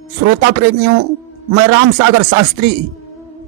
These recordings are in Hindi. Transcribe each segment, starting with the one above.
श्रोता प्रेमियों, मैं राम सागर शास्त्री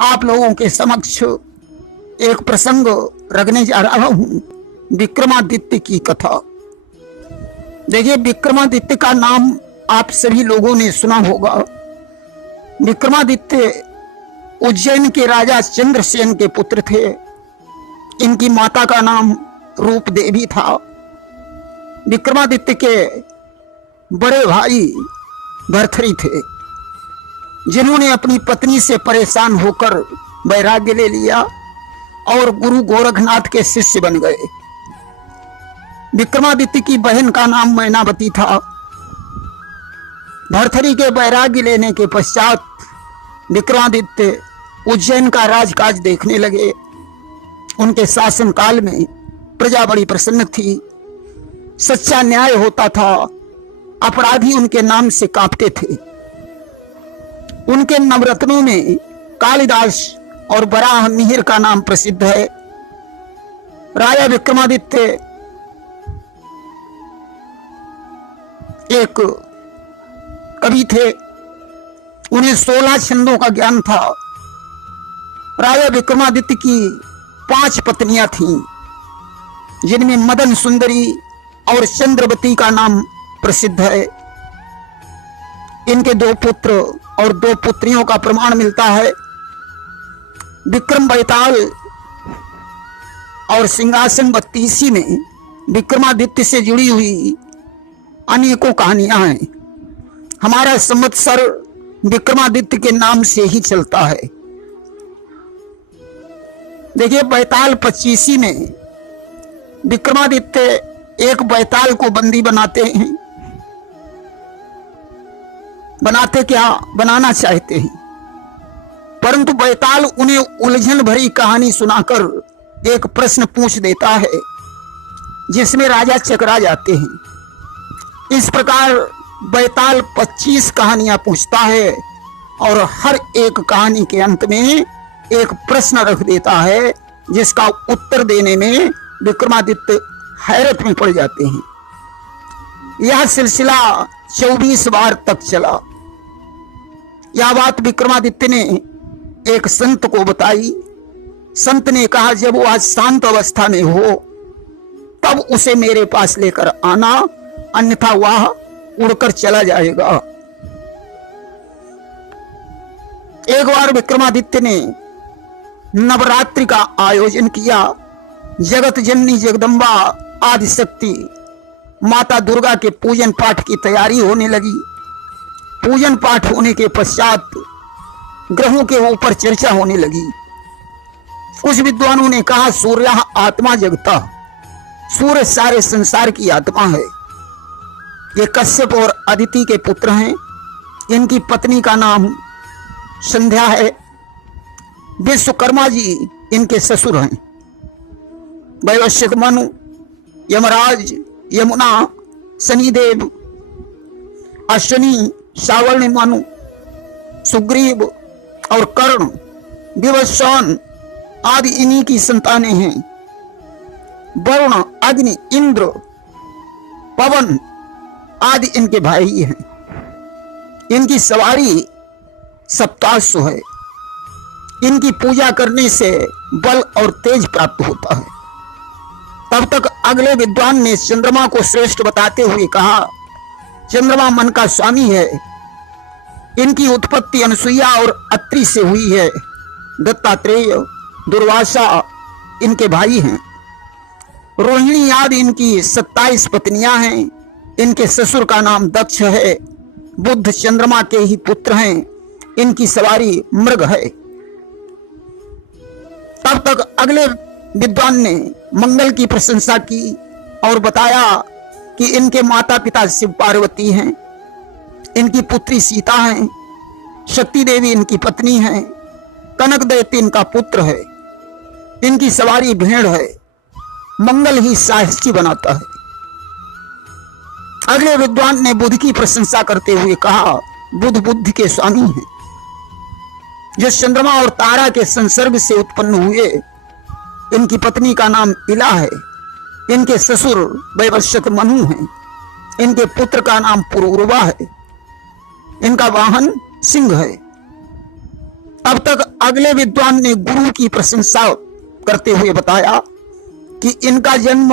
आप लोगों के समक्ष एक प्रसंग रखने जा रहा हूं, विक्रमादित्य की कथा। देखिए, विक्रमादित्य का नाम आप सभी लोगों ने सुना होगा। विक्रमादित्य उज्जैन के राजा चंद्रसेन के पुत्र थे। इनकी माता का नाम रूप देवी था। विक्रमादित्य के बड़े भाई भर्तृहरि थे, जिन्होंने अपनी पत्नी से परेशान होकर वैराग्य ले लिया और गुरु गोरखनाथ के शिष्य बन गए। विक्रमादित्य की बहन का नाम मैनावती था। भर्तृहरि के वैराग्य लेने के पश्चात विक्रमादित्य उज्जैन का राजकाज देखने लगे। उनके शासन काल में प्रजा बड़ी प्रसन्न थी, सच्चा न्याय होता था, अपराधी उनके नाम से कांपते थे। उनके नवरत्नों में कालिदास और बराह मिहिर का नाम प्रसिद्ध है। राजा विक्रमादित्य एक कवि थे। उन्हें 16 छंदों का ज्ञान था। राजा विक्रमादित्य की 5 पत्नियां थीं, जिनमें मदन सुंदरी और चंद्रवती का नाम प्रसिद्ध है। इनके 2 पुत्र और 2 पुत्रियों का प्रमाण मिलता है। विक्रम बैताल और सिंहासन बत्तीसी में विक्रमादित्य से जुड़ी हुई अनेकों कहानियां हैं। हमारा संवत्सर विक्रमादित्य के नाम से ही चलता है। देखिए, बैताल 25 में विक्रमादित्य एक बैताल को बंदी बनाते हैं। बनाना चाहते हैं, परंतु बैताल उन्हें उलझन भरी कहानी सुनाकर एक प्रश्न पूछ देता है, जिसमें राजा चकरा जाते हैं। इस प्रकार बैताल 25 कहानियां पूछता है और हर एक कहानी के अंत में एक प्रश्न रख देता है, जिसका उत्तर देने में विक्रमादित्य हैरत में पड़ जाते हैं। यह सिलसिला 24 बार तक चला। यह बात विक्रमादित्य ने एक संत को बताई। संत ने कहा, जब वह शांत अवस्था में हो तब उसे मेरे पास लेकर आना, अन्यथा वह उड़कर चला जाएगा। एक बार विक्रमादित्य ने नवरात्रि का आयोजन किया। जगत जननी जगदम्बा आदिशक्ति माता दुर्गा के पूजन पाठ की तैयारी होने लगी। पूजन पाठ होने के पश्चात ग्रहों के ऊपर चर्चा होने लगी। कुछ विद्वानों ने कहा, सूर्य आत्मा जगता, सूर्य सारे संसार की आत्मा है। ये कश्यप और अदिति के पुत्र हैं। इनकी पत्नी का नाम संध्या है। विश्वकर्मा जी इनके ससुर हैं। वैवस्वत मनु, यमराज, यमुना, शनिदेव, अश्विनी, सावर्ण मनु, सुग्रीव और कर्ण, विवस्वान आदि इन्हीं की संतानें हैं। वरुण, अग्नि, इंद्र, पवन आदि इनके भाई हैं। इनकी सवारी सप्ताश्व है। इनकी पूजा करने से बल और तेज प्राप्त होता है। तब तक अगले विद्वान ने चंद्रमा को श्रेष्ठ बताते हुए कहा, चंद्रमा मन का स्वामी है। इनकी उत्पत्ति अनुसुईया और अत्रि से हुई है। दत्तात्रेय, दुर्वासा इनके भाई हैं। रोहिणी आदि इनकी 27 पत्नियां हैं। इनके ससुर का नाम दक्ष है। बुध चंद्रमा के ही पुत्र हैं। इनकी सवारी मृग है। तब तक अगले विद्वान ने मंगल की प्रशंसा की और बताया कि इनके माता पिता शिव पार्वती हैं। इनकी पुत्री सीता है। शक्ति देवी इनकी पत्नी है। कनक दैत्य इनका पुत्र है। इनकी सवारी भेड़ है। मंगल ही साहसी बनाता है। अगले विद्वान ने बुध की प्रशंसा करते हुए कहा, बुध बुद्धि के स्वामी हैं, जो चंद्रमा और तारा के संसर्ग से उत्पन्न हुए। इनकी पत्नी का नाम इला है। इनके ससुर वैवस्वत मनु हैं। इनके पुत्र का नाम पुरूरवा है। इनका वाहन सिंह है। अब तक अगले विद्वान ने गुरु की प्रशंसा करते हुए बताया कि इनका जन्म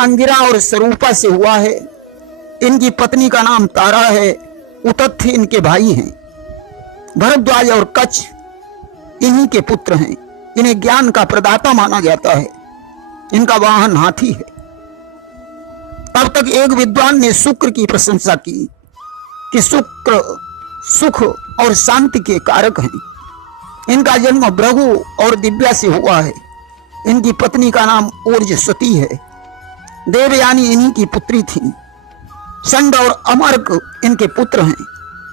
अंगिरा और स्वरूपा से हुआ है। इनकी पत्नी का नाम तारा है। उतथ्य इनके भाई हैं। भरद्वाज और कच्छ इन्हीं के पुत्र हैं। इन्हें ज्ञान का प्रदाता माना जाता है। इनका वाहन हाथी है। तब तक एक विद्वान ने शुक्र की प्रशंसा की कि शुक्र सुख और शांति के कारक हैं। इनका जन्म भृगु और दिव्या से हुआ है। इनकी पत्नी का नाम ओजस्वती है। देवयानी इन्हीं की पुत्री थी। षंड और अमर्क इनके पुत्र हैं।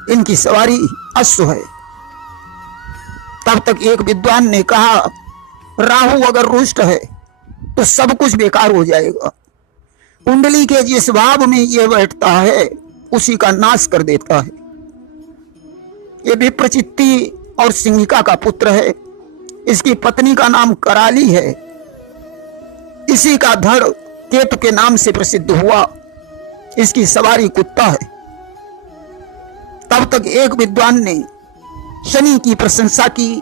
इनकी सवारी अश्व है। तब तक एक विद्वान ने कहा, राहु अगर रुष्ट है तो सब कुछ बेकार हो जाएगा। कुंडली के जिस भाव में यह बैठता है उसी का नाश कर देता है। ये विप्रचित्ती और सिंहिका का पुत्र है। इसकी पत्नी का नाम कराली है। इसी का धड़ केतु के नाम से प्रसिद्ध हुआ। इसकी सवारी कुत्ता है। तब तक एक विद्वान ने शनि की प्रशंसा की।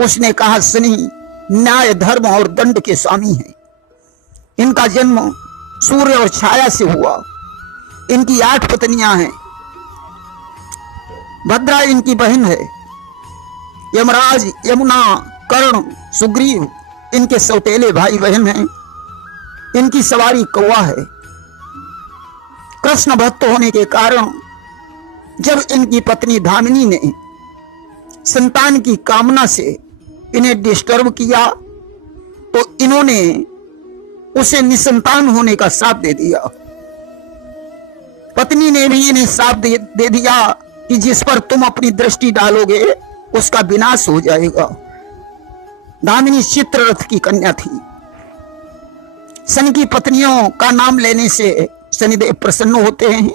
उसने कहा, शनि न्याय धर्म और दंड के स्वामी हैं। इनका जन्म सूर्य और छाया से हुआ। इनकी 8 पत्नियां हैं। भद्रा इनकी बहन है। यमराज, यमुना, कर्ण, सुग्रीव इनके सौतेले भाई बहन हैं। इनकी सवारी कौवा है। कृष्ण भक्त होने के कारण जब इनकी पत्नी धामिनी ने संतान की कामना से इन्हें डिस्टर्ब किया तो इन्होंने उसे निसंतान होने का श्राप दे दिया। पत्नी ने भी इन्हें श्राप दे दिया कि जिस पर तुम अपनी दृष्टि डालोगे उसका विनाश हो जाएगा। दामिनी चित्ररथ की कन्या थी। शनि की पत्नियों का नाम लेने से शनिदेव प्रसन्न होते हैं,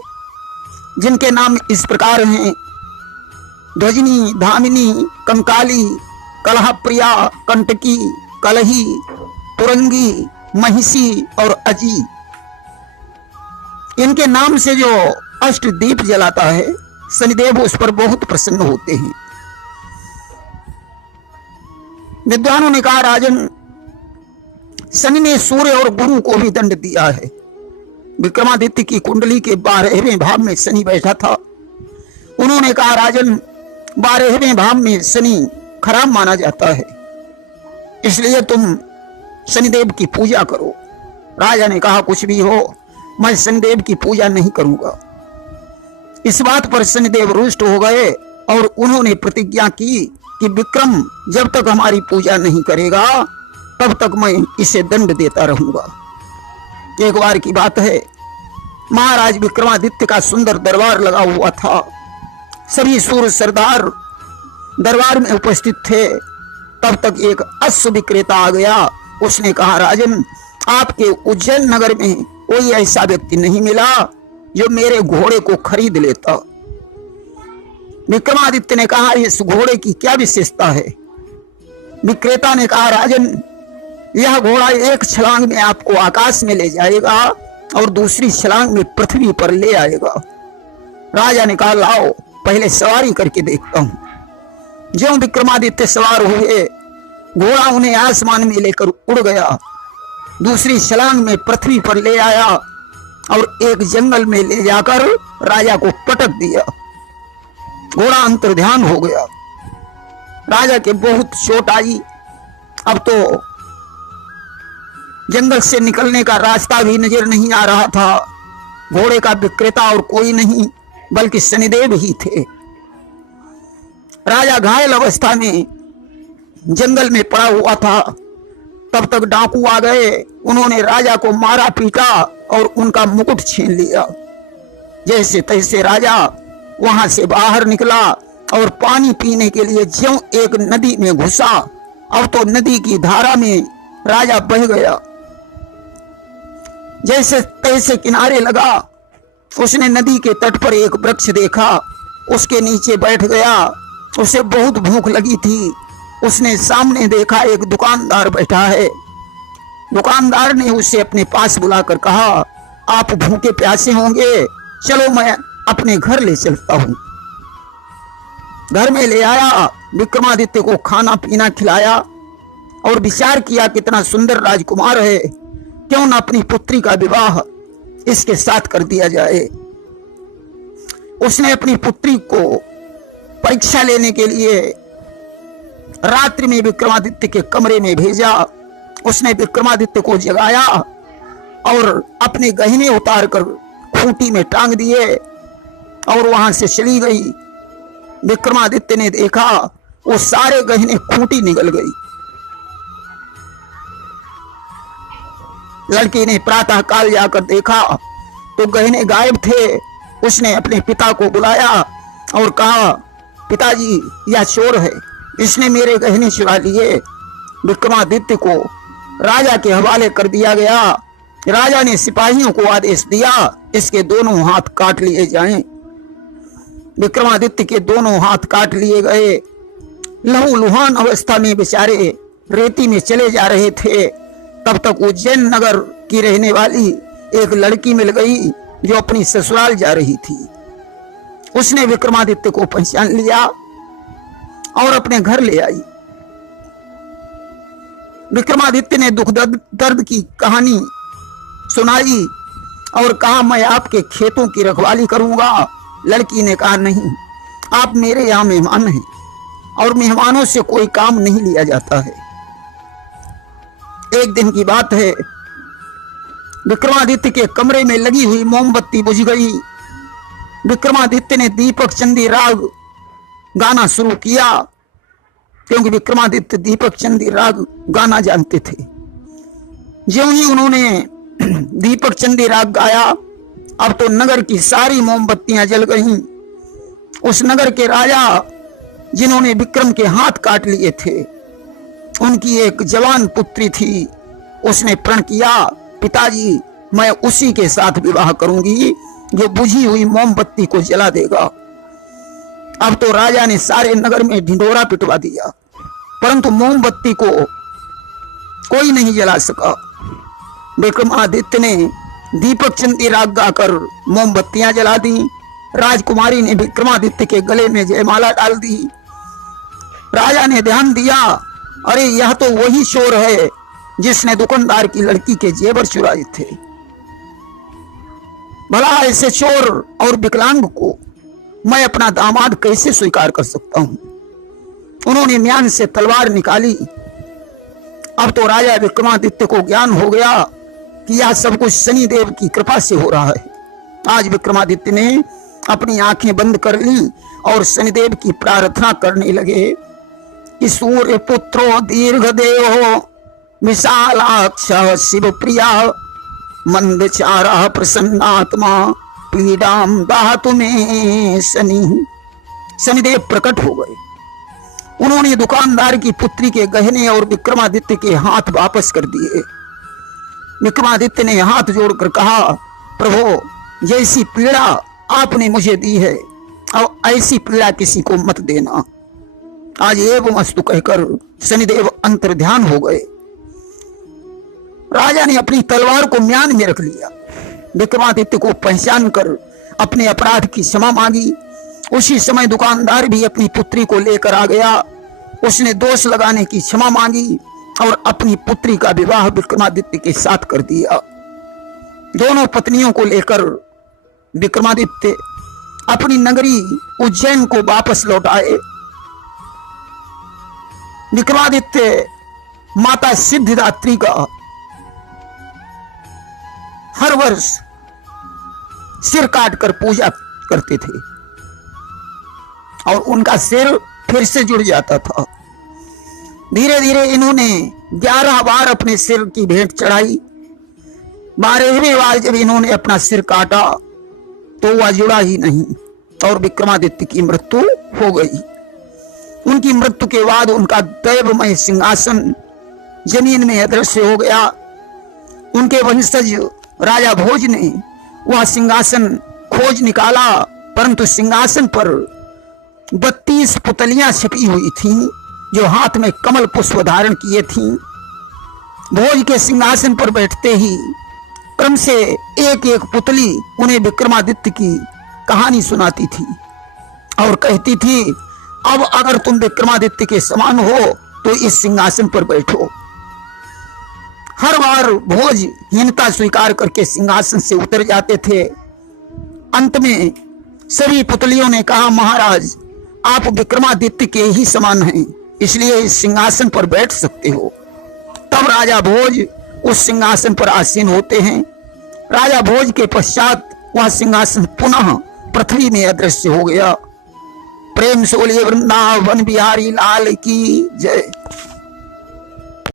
जिनके नाम इस प्रकार हैं, ध्वजिनी, धामिनी, कंकाली, कलहप्रिया, कंटकी, कलही, तुरंगी, महिषी और अजी। इनके नाम से जो अष्ट दीप जलाता है शनिदेव उस पर बहुत प्रसन्न होते हैं। विद्वानों ने कहा, राजन, शनि ने सूर्य और गुरु को भी दंड दिया है। विक्रमादित्य की कुंडली के 12वें भाव में शनि बैठा था। उन्होंने कहा, राजन, 12वें भाव में शनि खराब माना जाता है, इसलिए तुम शनिदेव की पूजा करो। राजा ने कहा, कुछ भी हो, मैं शनिदेव की पूजा नहीं करूंगा। इस बात पर शनिदेव रुष्ट हो गए और उन्होंने प्रतिज्ञा की कि विक्रम जब तक हमारी पूजा नहीं करेगा तब तक मैं इसे दंड देता रहूंगा। एक बार की बात है, महाराज विक्रमादित्य का सुंदर दरबार लगा हुआ था। सभी सूर सरदार दरबार में उपस्थित थे। तब तक एक अश्व विक्रेता आ गया। उसने कहा, राजन, आपके उज्जैन नगर में कोई ऐसा व्यक्ति नहीं मिला जो मेरे घोड़े को खरीद लेता। विक्रमादित्य ने कहा, इस घोड़े की क्या विशेषता है? विक्रेता ने कहा, राजन, यह घोड़ा एक छलांग में आपको आकाश में ले जाएगा और दूसरी छलांग में पृथ्वी पर ले आएगा। राजा ने कहा, लाओ पहले सवारी करके देखता हूं। ज्यों विक्रमादित्य सवार हुए, घोड़ा उन्हें आसमान में लेकर उड़ गया, दूसरी छलांग में पृथ्वी पर ले आया और एक जंगल में ले जाकर राजा को पटक दिया। घोड़ा अंतर्ध्यान हो गया। राजा के बहुत चोट आई। अब तो जंगल से निकलने का रास्ता भी नजर नहीं आ रहा था। घोड़े का विक्रेता और कोई नहीं बल्कि शनिदेव ही थे। राजा घायल अवस्था में जंगल में पड़ा हुआ था। तब तक डाकू आ गए। उन्होंने राजा को मारा पीटा और उनका मुकुट छीन लिया। जैसे तैसे राजा वहां से बाहर निकला और पानी पीने के लिए ज्यों एक नदी में घुसा। अब तो नदी की धारा में राजा बह गया। जैसे तैसे किनारे लगा। उसने नदी के तट पर एक वृक्ष देखा, उसके नीचे बैठ गया। उसे बहुत भूख लगी थी। उसने सामने देखा एक दुकानदार बैठा है। दुकानदार ने उसे अपने पास बुलाकर कहा, आप भूखे प्यासे होंगे, चलो मैं अपने घर ले चलता हूं। घर में ले आया, विक्रमादित्य को खाना पीना खिलाया और विचार किया कितना सुंदर राजकुमार है, क्यों न अपनी पुत्री का विवाह इसके साथ कर दिया जाए। उसने अपनी पुत्री को परीक्षा लेने के लिए रात्रि में विक्रमादित्य के कमरे में भेजा। उसने विक्रमादित्य को जगाया और अपने गहने उतार कर खूंटी में टांग दिए और वहां से चली गई। विक्रमादित्य ने देखा वो सारे गहने खूंटी निकल गई। लड़की ने प्रातः काल जाकर देखा तो गहने गायब थे। उसने अपने पिता को बुलाया और कहा, पिताजी यह चोर है, इसने मेरे गहने चुरा लिए। विक्रमादित्य को राजा के हवाले कर दिया गया। राजा ने सिपाहियों को आदेश दिया, इसके दोनों हाथ काट लिए जाएं। विक्रमादित्य के दोनों हाथ काट लिए गए। लहूलुहान अवस्था में बेचारे रेती में चले जा रहे थे। तब तक उज्जैन नगर की रहने वाली एक लड़की मिल गई जो अपनी ससुराल जा रही थी। उसने विक्रमादित्य को पहचान लिया और अपने घर ले आई। विक्रमादित्य ने दुख दर्द की कहानी सुनाई और कहा, मैं आपके खेतों की रखवाली करूंगा। लड़की ने कहा, नहीं, आप मेरे यहाँ मेहमान हैं और मेहमानों से कोई काम नहीं लिया जाता है। एक दिन की बात है, विक्रमादित्य के कमरे में लगी हुई मोमबत्ती बुझ गई। विक्रमादित्य ने दीपक चंदी राग गाना शुरू किया, क्योंकि विक्रमादित्य दीपक चंदी राग गाना जानते थे। ज्यों ही उन्होंने दीपक चंदी राग गाया, अब तो नगर की सारी मोमबत्तियां जल गईं। उस नगर के राजा जिन्होंने विक्रम के हाथ काट लिए थे, उनकी एक जवान पुत्री थी। उसने प्रण किया, पिताजी मैं उसी के साथ विवाह करूंगी जो बुझी हुई मोमबत्ती को जला देगा। अब तो राजा ने सारे नगर में ढिंढोरा पिटवा दिया, परंतु मोमबत्ती को कोई नहीं जला सका। विक्रमादित्य ने दीपक चंदी राग गाकर मोमबत्तियां जला दी। राजकुमारी ने विक्रमादित्य के गले में जयमाला डाल दी। राजा ने ध्यान दिया, अरे यह तो वही चोर है जिसने दुकानदार की लड़की के जेवर चुराए थे। भला ऐसे चोर और विकलांग को मैं अपना दामाद कैसे स्वीकार कर सकता हूं। उन्होंने म्यान से तलवार निकाली। अब तो राजा विक्रमादित्य को ज्ञान हो गया कि यह सब कुछ शनिदेव की कृपा से हो रहा है। आज विक्रमादित्य ने अपनी आंखें बंद कर ली और शनिदेव की प्रार्थना करने लगे कि सूर्य पुत्रो दीर्घदेहो विशालाक्ष शिव प्रिया मंदचारा प्रसन्नात्मा पीड़ाम दातु में शनि। शनिदेव प्रकट हो गए। उन्होंने दुकानदार की पुत्री के गहने और विक्रमादित्य के हाथ वापस कर दिए। विक्रमादित्य ने हाथ जोड़कर कहा, प्रभु जैसी पीड़ा आपने मुझे दी है, अब ऐसी पीड़ा किसी को मत देना। आज एवमस्तु कहकर शनिदेव अंतर्ध्यान हो गए। राजा ने अपनी तलवार को म्यान में रख लिया। विक्रमादित्य को पहचान कर अपने अपराध की क्षमा मांगी। उसी समय दुकानदार भी अपनी पुत्री को लेकर आ गया। उसने दोष लगाने की क्षमा मांगी और अपनी पुत्री का विवाह विक्रमादित्य के साथ कर दिया। दोनों पत्नियों को लेकर विक्रमादित्य अपनी नगरी उज्जैन को वापस लौट आए। विक्रमादित्य माता सिद्धिदात्री का हर वर्ष सिर काटकर पूजा करते थे और उनका सिर फिर से जुड़ जाता था। धीरे धीरे इन्होंने 11 बार अपने सिर की भेंट चढ़ाई। 12वें बार जब इन्होंने अपना सिर काटा तो वह जुड़ा ही नहीं और विक्रमादित्य की मृत्यु हो गई। उनकी मृत्यु के बाद उनका दैवमय सिंहासन जमीन में अदृश्य हो गया। उनके वंशज राजा भोज ने वह सिंहासन खोज निकाला, परंतु सिंहासन पर 32 पुतलियां छपी हुई थीं जो हाथ में कमल पुष्प धारण किए थीं। भोज के सिंहासन पर बैठते ही क्रम से एक एक पुतली उन्हें विक्रमादित्य की कहानी सुनाती थी और कहती थी, अब अगर तुम विक्रमादित्य के समान हो तो इस सिंहासन पर बैठो। हर बार भोज हीनता स्वीकार करके सिंहासन से उतर जाते थे। अंत में सभी पुतलियों ने कहा, महाराज आप विक्रमादित्य के ही समान हैं, इसलिए इस सिंहासन पर बैठ सकते हो। तब राजा भोज उस सिंहासन पर आसीन होते हैं। राजा भोज के पश्चात वह सिंहासन पुनः पृथ्वी में अदृश्य हो गया। प्रेम से बोलिए वृंदावन बिहारी लाल की जय।